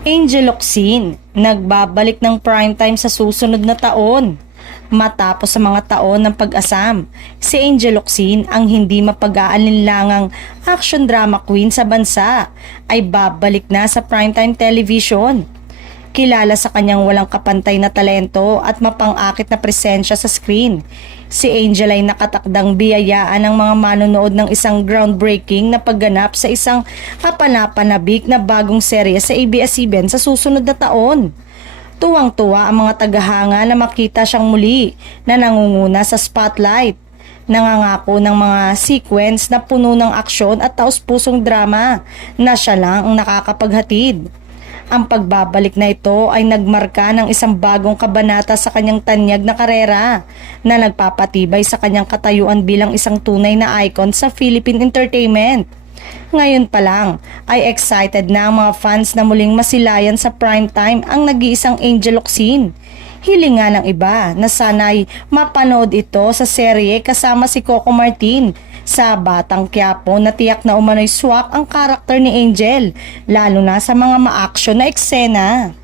Angel Locsin, nagbabalik ng primetime sa susunod na taon. Matapos sa mga taon ng pag-asam, si Angel Locsin, ang hindi mapag-aalinlangang action drama queen sa bansa, ay babalik na sa primetime television. Kilala sa kanyang walang kapantay na talento at mapang-akit na presensya sa screen. Si Angel ay nakatakdang biyayaan ng mga manonood ng isang groundbreaking na pagganap sa isang kapanapanabik na bagong serye sa ABS-CBN sa susunod na taon. Tuwang-tuwa ang mga tagahanga na makita siyang muli na nangunguna sa spotlight. Nangangako ng mga sequence na puno ng aksyon at taos-pusong drama na siya lang ang nakakapaghatid. Ang pagbabalik na ito ay nagmarka ng isang bagong kabanata sa kanyang tanyag na karera na nagpapatibay sa kanyang katayuan bilang isang tunay na icon sa Philippine entertainment. Ngayon pa lang ay excited na ang mga fans na muling masilayan sa primetime ang nag-iisang Angel Locsin. Hiling nga ng iba na sana'y mapanood ito sa serye kasama si Coco Martin sa Batang Quiapo na tiyak na umano'y swak ang karakter ni Angel, lalo na sa mga ma-action na eksena.